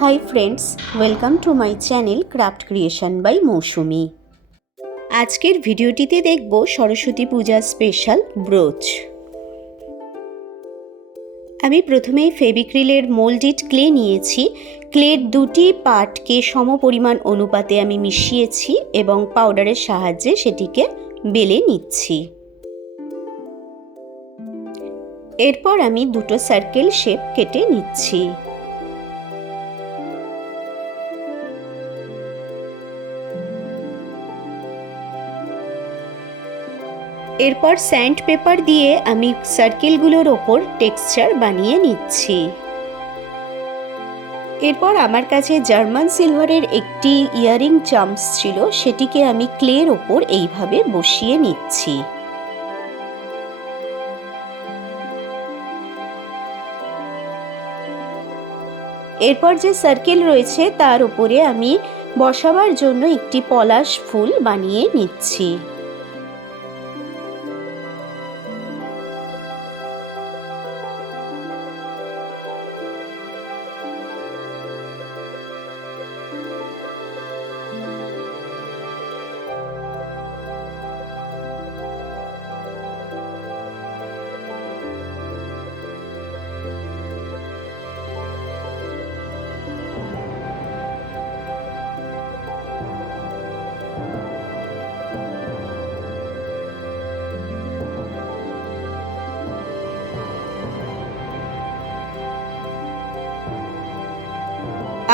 Hi friends, welcome to my channel Craft Creation by Mousumi। আজকের ভিডিওটিতে দেখব সরস্বতী পূজা special ব্রোচ। আমি প্রথমেই ফেভিক্রিলের মোল্ডেড ক্লে নিয়েছি। ক্লের দুটি পার্টকে সমপরিমাণ অনুপাতে আমি মিশিয়েছি এবং পাউডারের সাহায্যে সেটিকে বেলে নিচ্ছি। এরপর আমি দুটো সার্কেল শেপ কেটে নিচ্ছি। এরপর স্যান্ড পেপার দিয়ে আমি সার্কেলগুলোর ওপর টেক্সচার বানিয়ে নিচ্ছি। এরপর আমার কাছে জার্মান সিলভারের একটি ইয়ারিং চাম্পস ছিল, সেটিকে আমি ক্লের ওপর এইভাবে বসিয়ে নিচ্ছি। এরপর যে সার্কেল রয়েছে তার উপরে আমি বসাবার জন্য একটি পলাশ ফুল বানিয়ে নিচ্ছি।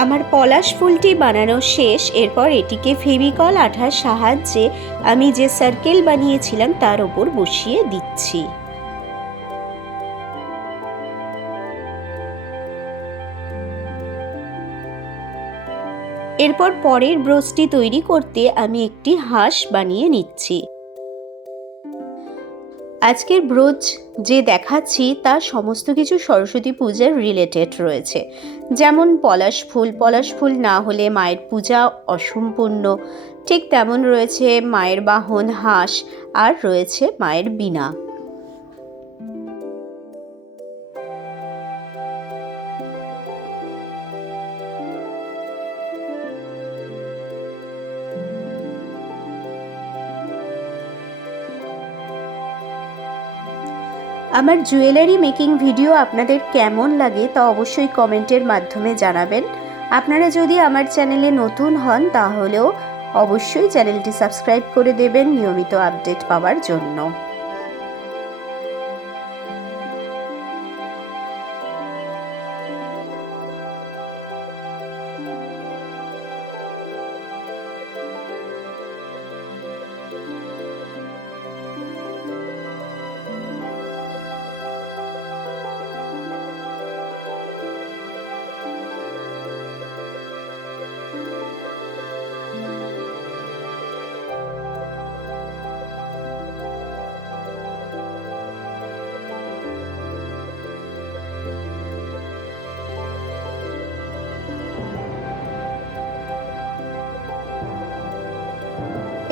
আমার পলাশ ফুলটি বানানো শেষ। এরপর এটিকে ফেভিকল আঠার সাহায্যে আমি যে সার্কেল বানিয়েছিলাম তার ওপর বসিয়ে দিচ্ছি। এরপর পরের ব্রোচটি তৈরি করতে আমি একটি হাঁস বানিয়ে নিচ্ছি। আজকের ব্রোচ যে দেখাচ্ছি তা সমস্ত কিছু সরস্বতী পূজার রিলেটেড রয়েছে। যেমন পলাশ ফুল না হলে মায়ের পূজা অসম্পূর্ণ, ঠিক তেমন রয়েছে মায়ের বাহন হাঁস, আর রয়েছে মায়ের বীণা। আমার জুয়েলারি মেকিং ভিডিও আপনাদের কেমন লাগে তা অবশ্যই কমেন্টের মাধ্যমে জানাবেন। আপনারা যদি আমার চ্যানেলে নতুন হন তাহলেও অবশ্যই চ্যানেলটি সাবস্ক্রাইব করে দেবেন নিয়মিত আপডেট পাওয়ার জন্য।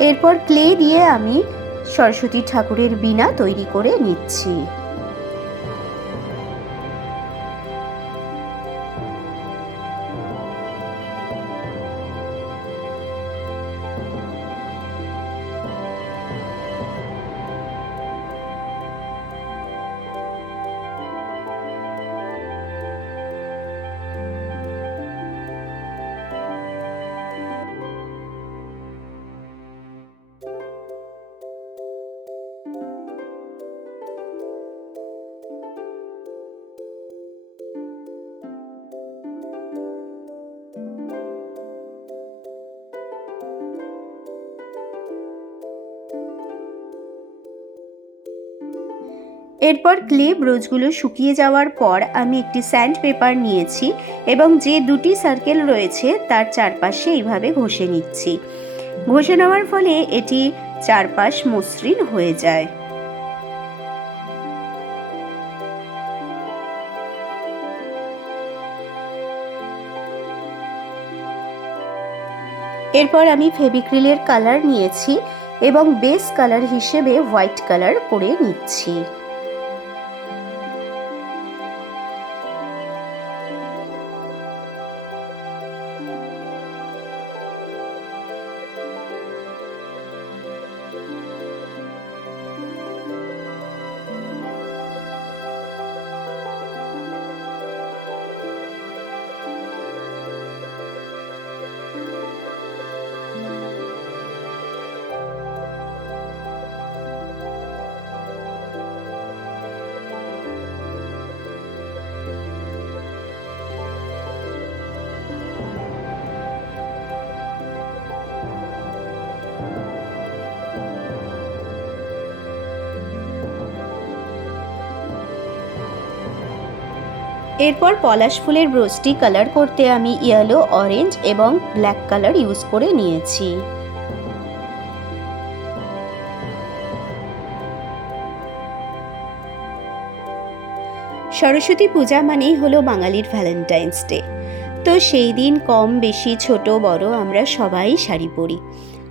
এরপর ক্লে দিয়ে আমি সরস্বতী ঠাকুরের বীণা তৈরি করে নিচ্ছি। এরপর ক্লে ব্রোচগুলো শুকিয়ে যাওয়ার পর আমি একটি স্যান্ড পেপার নিয়েছি এবং যে দুটি সার্কেল রয়েছে তার চারপাশে এইভাবে ঘষে নিচ্ছি। ঘষে নেওয়ার ফলে এটি চারপাশ মসৃণ হয়ে যায়। এরপর আমি ফেভিক্রিলের কালার নিয়েছি এবং বেস কালার হিসেবে হোয়াইট কালার করে নিচ্ছি। এরপর পলাশ ফুলের ব্রোচটি কালার করতে আমি ইয়েলো, অরেঞ্জ এবং ব্ল্যাক কালার ইউজ করে নিয়েছি। সরস্বতী পূজা মানেই হলো বাঙালির ভ্যালেন্টাইন্স ডে। তো সেই দিন কম বেশি ছোট বড় আমরা সবাই শাড়ি পরি,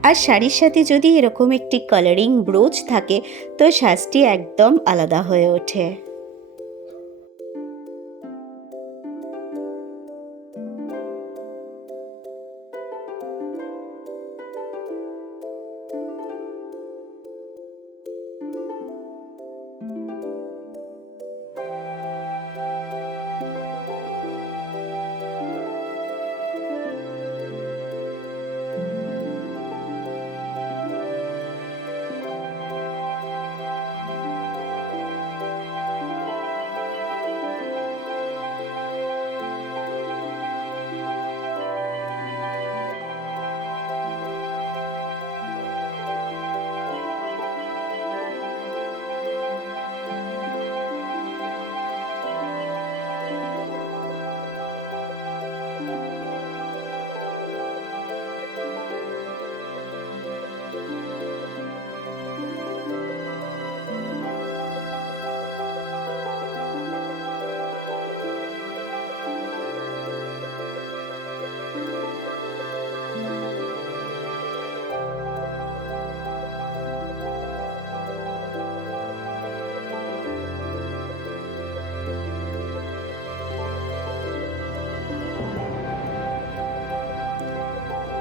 আর শাড়ির সাথে যদি এরকম একটি কালারিং ব্রোচ থাকে তো সাজটি একদম আলাদা হয়ে ওঠে।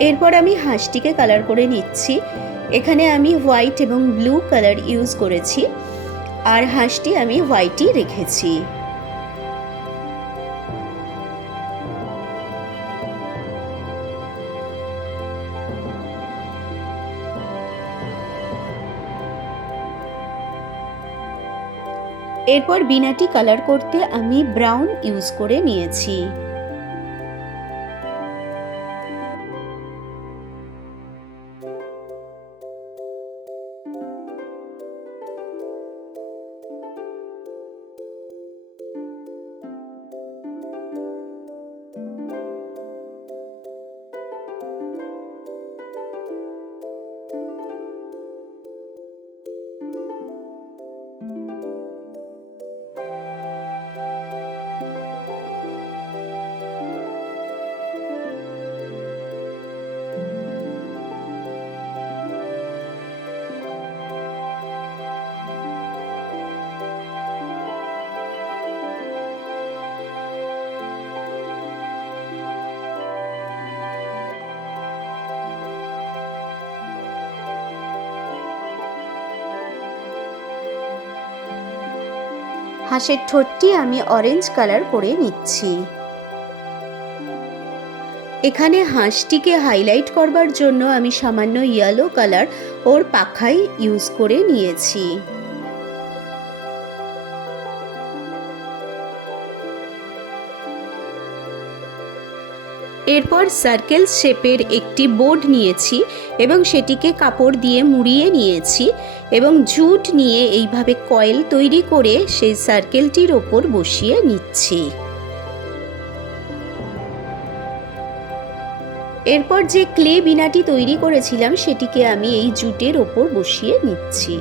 এরপর আমি হাঁসটিকে কালার করে নিচ্ছি। এখানে আমি হোয়াইট এবং ব্লু কালার ইউজ করেছি, আর হাঁসটি আমি হোয়াইটই রেখেছি। এরপর বিনাটি কালার করতে আমি ব্রাউন ইউজ করে নিয়েছি। হাঁসের ঠোঁটটি আমি অরেঞ্জ কালার করে নিচ্ছি। এখানে হাঁসটিকে হাইলাইট করবার জন্য আমি সামান্য ইয়েলো কালার ওর পাখায় ইউজ করে নিয়েছি। এরপর সার্কেল শেপের একটি বোর্ড নিয়েছি এবং সেটিকে কাপড় দিয়ে মুড়িয়ে নিয়েছি এবং জুট নিয়ে এইভাবে কয়েল তৈরি করে সেই সার্কেলটির ওপর বসিয়ে নিচ্ছি। এরপর যে ক্লে বিনাটি তৈরি করেছিলাম সেটিকে আমি এই জুটের ওপর বসিয়ে নিচ্ছি।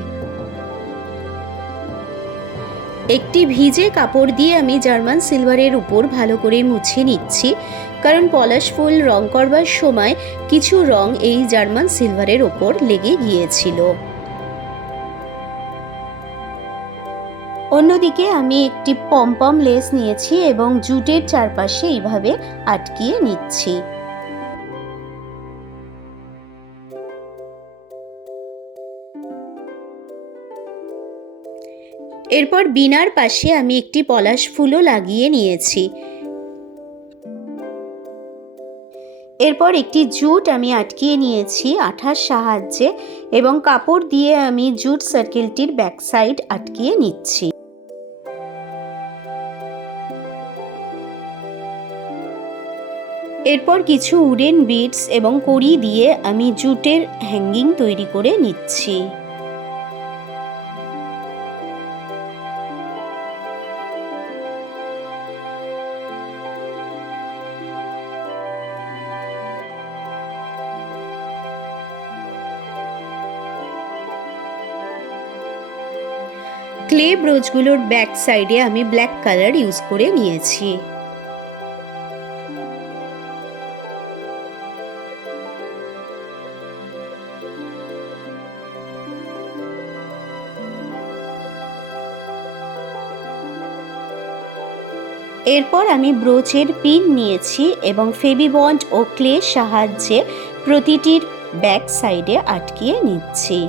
একটি ভিজে কাপড় দিয়ে আমি জার্মান সিলভারের উপর ভালো করে মুছে নিচ্ছি, কারণ পলাশ ফুল রং করবার সময় কিছু রং এই জার্মান সিলভারের ওপর লেগে গিয়েছিল। অন্যদিকে আমি একটি পমপম লেস নিয়েছি এবং জুটের চারপাশে এইভাবে আটকিয়ে নিচ্ছি। এরপর বিনার পাশে আমি একটি পলাশ ফুলও লাগিয়ে নিয়েছি। এরপর একটি জুট আমি আটকিয়ে নিয়েছি আঠার সাহায্যে এবং কাপড় দিয়ে আমি জুট সার্কেলটির ব্যাক সাইড আটকিয়ে নিচ্ছি। এরপর কিছু উডেন বিডস এবং কড়ি দিয়ে আমি জুটের হ্যাঙ্গিং তৈরি করে নিচ্ছি। ক্লে ব্রোচগুলোর ব্যাক সাইডে আমি ব্ল্যাক কালার ইউজ করে নিয়েছি। এরপর আমি ব্রোচের পিন নিয়েছি এবং ফেভিবন্ড ও ক্লের সাহায্যে প্রতিটির ব্যাক সাইডে আটকিয়ে নিচ্ছি।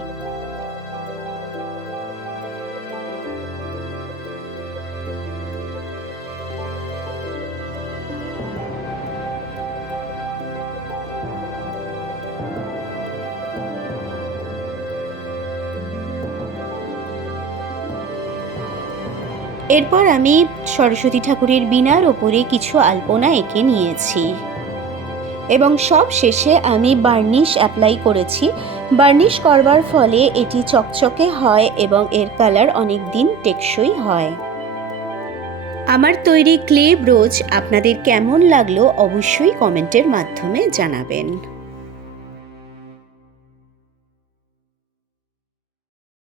এরপর আমি সরস্বতী ঠাকুরের বীণার ওপরে কিছু আলপনা এঁকে নিয়েছি এবং সব শেষে আমি বার্নিশ অ্যাপ্লাই করেছি। বার্নিশ করবার ফলে এটি চকচকে হয় এবং এর কালার অনেক দিন টেকসই হয়। আমার তৈরি ক্লে ব্রোচ আপনাদের কেমন লাগলো অবশ্যই কমেন্টের মাধ্যমে জানাবেন।